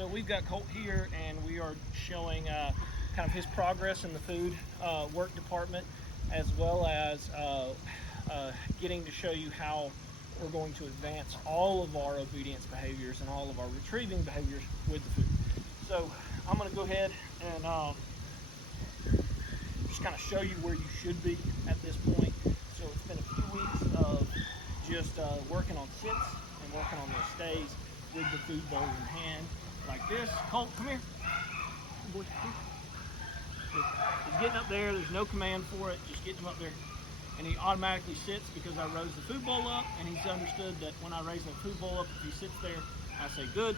so we've got Colt here, and we are showing kind of his progress in the food work department, as well as getting to show you how we're going to advance all of our obedience behaviors and all of our retrieving behaviors with the food. So I'm going to go ahead and just kind of show you where you should be at this point. So it's been a few weeks of just working on sits and working on those stays with the food bowl in hand, like this. Colt, come here. Boy, he's getting up there. There's no command for it. Just getting him up there. And he automatically sits because I rose the food bowl up, and he's understood that when I raise the food bowl up, if he sits there, I say good.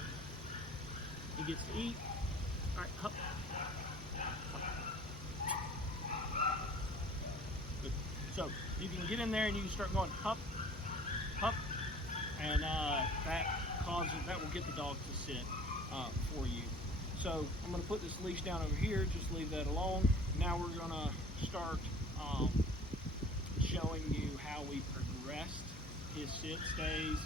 He gets to eat. All right, hup. Good. So you can get in there and you can start going hup, hup, and that will get the dog to sit for you. So I'm going to put this leash down over here. Just leave that alone. Now we're going to start showing you how we progressed his sit stays.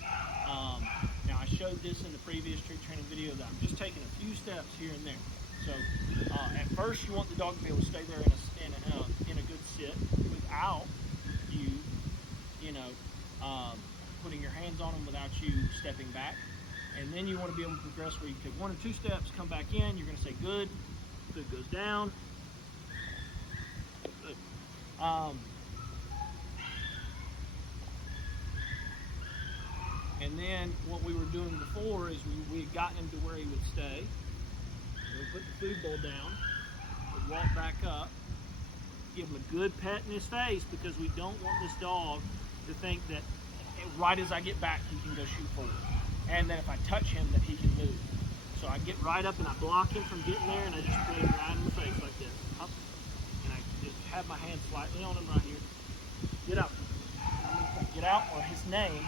Now I showed this in the previous trick training video that I'm just taking a few steps here and there. So at first you want the dog to be able to stay there in a good sit without you putting your hands on him, without you stepping back. And then you want to be able to progress where you take 1 or 2 steps, come back in, you're going to say good, good goes down, good. And then what we were doing before is we had gotten him to where he would stay. We would put the food bowl down, we'd walk back up, give him a good pet in his face, because we don't want this dog to think that right as I get back he can go shoot forward, and that if I touch him that he can move. So I get right up and I block him from getting there, and I just put him right in the face like this. Up, and I just have my hand slightly on him right here. Get out. Get out, or his name.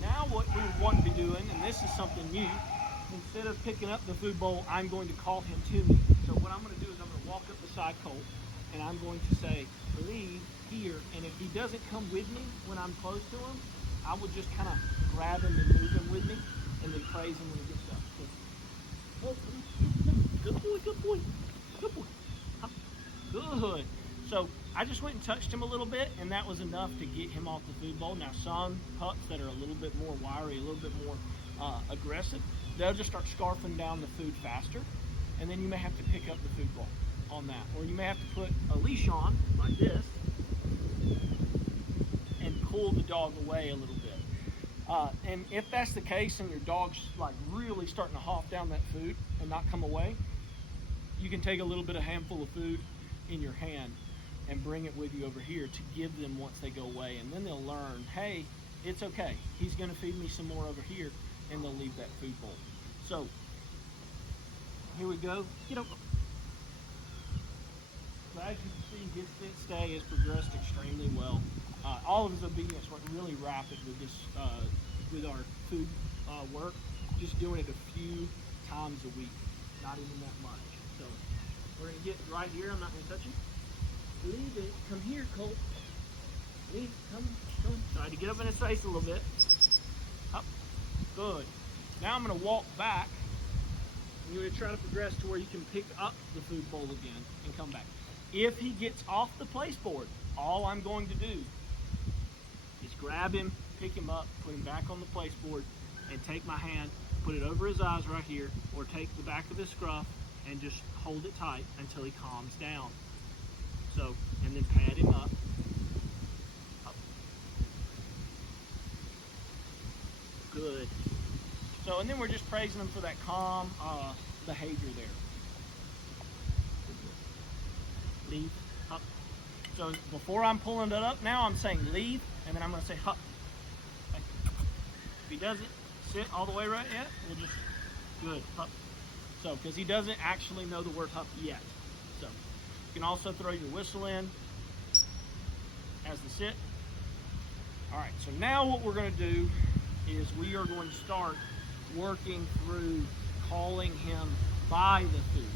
Now what we want to be doing, and this is something new, instead of picking up the food bowl, I'm going to call him to me. So what I'm going to do is I'm going to walk up beside Colt, and I'm going to say, leave here. And if he doesn't come with me when I'm close to him, I will just kind of grab him and move him with me, and then praise him when he gets up. Oh, good boy, good boy, good boy. Good. So I just went and touched him a little bit, and that was enough to get him off the food bowl. Now some pups that are a little bit more wiry, a little bit more aggressive, they'll just start scarfing down the food faster, and then you may have to pick up the food bowl on that. Or you may have to put a leash on, like this, and pull the dog away a little bit. And if that's the case and your dog's like really starting to hop down that food and not come away, you can take a little bit of handful of food in your hand and bring it with you over here to give them once they go away, and then they'll learn, hey, it's okay, he's going to feed me some more over here, and they'll leave that food bowl. So here we go. Get up. So as you can see, his sit stay has progressed extremely well. All of his obedience went really rapid with this with our food work, just doing it a few times a week, not even that much. So we're going to get right here. I'm not going to touch him. Leave it. Come here, Colt. Leave. Come. Try to get up in his face a little bit. Up. Good. Now I'm going to walk back. You're going to try to progress to where you can pick up the food bowl again and come back. If he gets off the place board, all I'm going to do is grab him, pick him up, put him back on the place board, and take my hand, put it over his eyes right here, or take the back of his scruff and just hold it tight until he calms down. So, and then pat him up. Up. Good. So, and then we're just praising him for that calm behavior there. Leave, up. So before I'm pulling it up now, I'm saying leave, and then I'm going to say hup. Okay. If he doesn't sit all the way right yet, we'll just, good, hup. So, because he doesn't actually know the word hup yet. So, you can also throw your whistle in as the sit. All right, so now what we're going to do is we are going to start working through calling him by the food,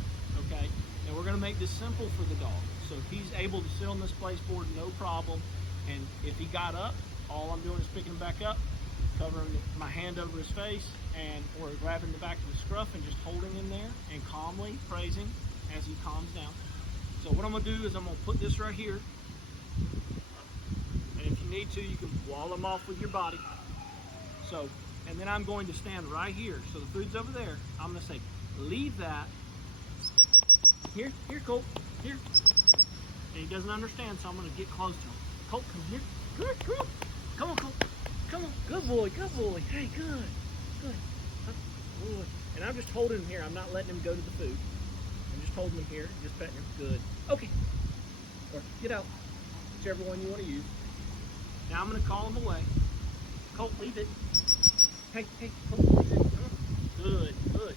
okay? And we're going to make this simple for the dog. So if he's able to sit on this place board, no problem. And if he got up, all I'm doing is picking him back up, covering my hand over his face or grabbing the back of the scruff and just holding him there and calmly praising as he calms down. So what I'm gonna do is I'm gonna put this right here, and if you need to, you can wall him off with your body. So, and then I'm going to stand right here. So the food's over there. I'm gonna say, leave that. Here, Colt, here. And he doesn't understand, so I'm gonna get close to him. Colt, come here. Good, come on, Colt. Come on, good boy. Hey, good. Good. And I'm just holding him here. I'm not letting him go to the food. I'm just holding him here, just petting him. Good. Okay. Or get out. Whichever one you want to use. Now I'm going to call him away. Colt, leave it. Hey, Colt, leave it. Come on. Good. Good.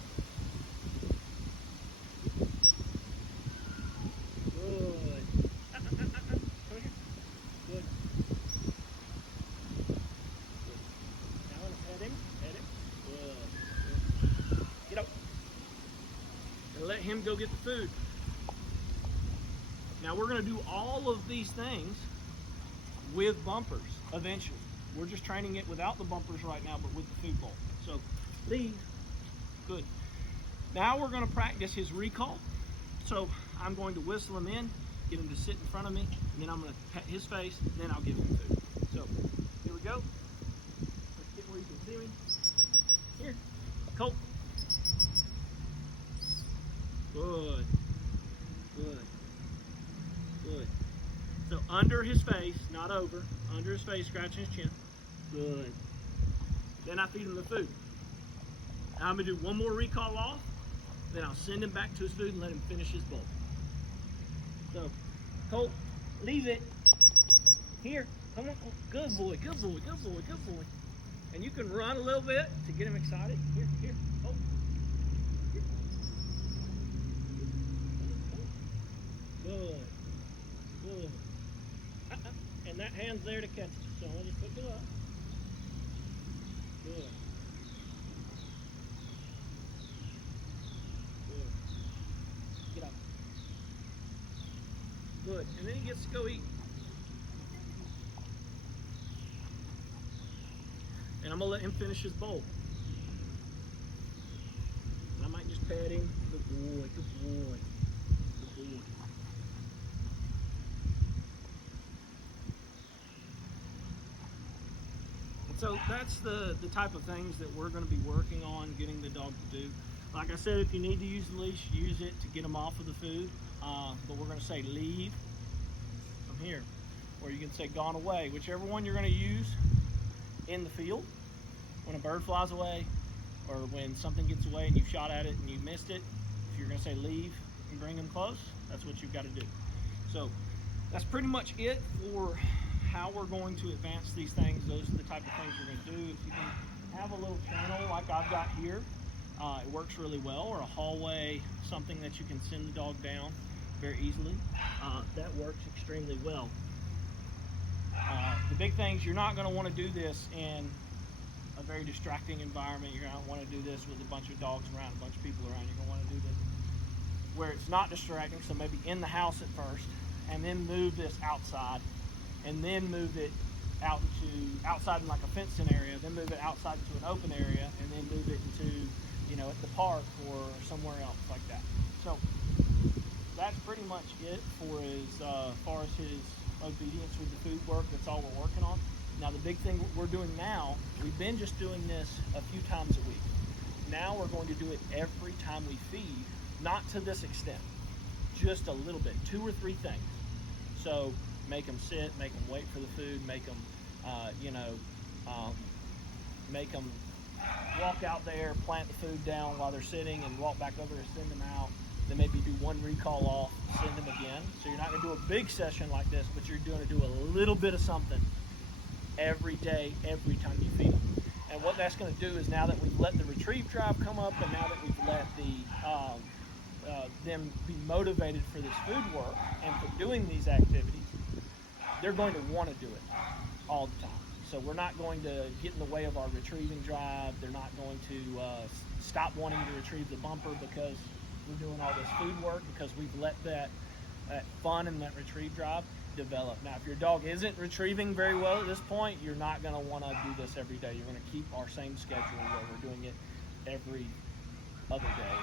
Come here. Good. Now I'm going to pet him. Good. Get up. And let him go get the food. Now we're going to do all of these things with bumpers eventually. We're just training it without the bumpers right now, but with the food bowl. So leave. Good. Now we're going to practice his recall. So I'm going to whistle him in, get him to sit in front of me, and then I'm going to pet his face, and then I'll give him food. So here we go. Let's get where you can see me. Here. Colt. Good. Good. Good. So under his face, not over, under his face, scratching his chin. Good. Then I feed him the food. Now I'm going to do one more recall off, then I'll send him back to his food and let him finish his bowl. So, Colt, leave it. Here, come on. Good boy. And you can run a little bit to get him excited. Here. Colt. Good. And that hand's there to catch it, so I'll just pick it up. Good. Get up. Good. And then he gets to go eat. And I'm going to let him finish his bowl. And I might just pat him. Good boy. So that's the type of things that we're going to be working on getting the dog to do. Like I said, if you need to use the leash, use it to get them off of the food. But we're going to say leave from here. Or you can say gone away, whichever one you're going to use in the field. When a bird flies away or when something gets away and you've shot at it and you missed it, if you're going to say leave and bring them close, that's what you've got to do. So that's pretty much it for how we're going to advance these things. Those are the type of things we're going to do. If you can have a little channel like I've got here, it works really well, or a hallway, something that you can send the dog down very easily. That works extremely well. The big things, you're not going to want to do this in a very distracting environment. You're going to want to do this with a bunch of dogs around, a bunch of people around. You're going to want to do this where it's not distracting, so maybe in the house at first, and then move this outside, and then move it outside in like a fenced-in area, then move it outside into an open area, and then move it into, at the park or somewhere else like that. So that's pretty much it for as far as his obedience with the food work. That's all we're working on. Now the big thing we're doing now, we've been just doing this a few times a week. Now we're going to do it every time we feed, not to this extent, just a little bit, 2 or 3 things. So make them sit, make them wait for the food, make them, make them walk out there, plant the food down while they're sitting, and walk back over and send them out. Then maybe do 1 recall off, send them again. So you're not going to do a big session like this, but you're going to do a little bit of something every day, every time you feed them. And what that's going to do is, now that we've let the retrieve drive come up, and now that we've let them be motivated for this food work and for doing these activities, they're going to want to do it all the time. So we're not going to get in the way of our retrieving drive. They're not going to stop wanting to retrieve the bumper because we're doing all this food work, because we've let that fun and that retrieve drive. develop. Now, if your dog isn't retrieving very well at this point, you're not going to want to do this every day. You're going to keep our same schedule where we're doing it every other day.